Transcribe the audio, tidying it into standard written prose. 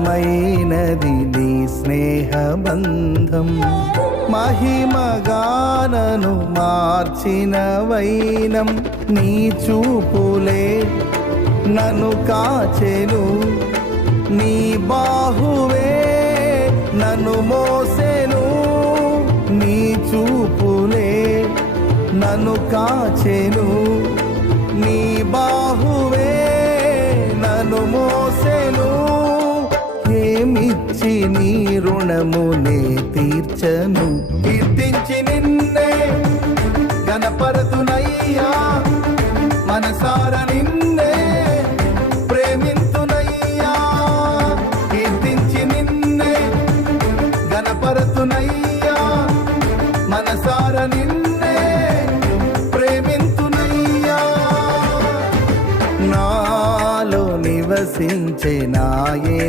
బలమైనది నీ స్నేహబంధం. మహిమగానను మార్చిన వైనం నీ చూపులే నన్ను కాచెను. నీ బాహువే నన్ను మోసెను. నీ చూపులే నన్ను కాచెను. నీ బాహువే నన్ను మోసెను. ఏమిచ్చి నీ రుణమునే తీర్చను. కీర్తించి నిన్నే గణపరతునయ్యా, మనసార నిన్నే ప్రేమింతునయ్యా. కీర్తించి నిన్నే గణపరతునయ్యా, మనసార నిన్నే ప్రేమింతునయ్యా. నాలో నివసించే నాయే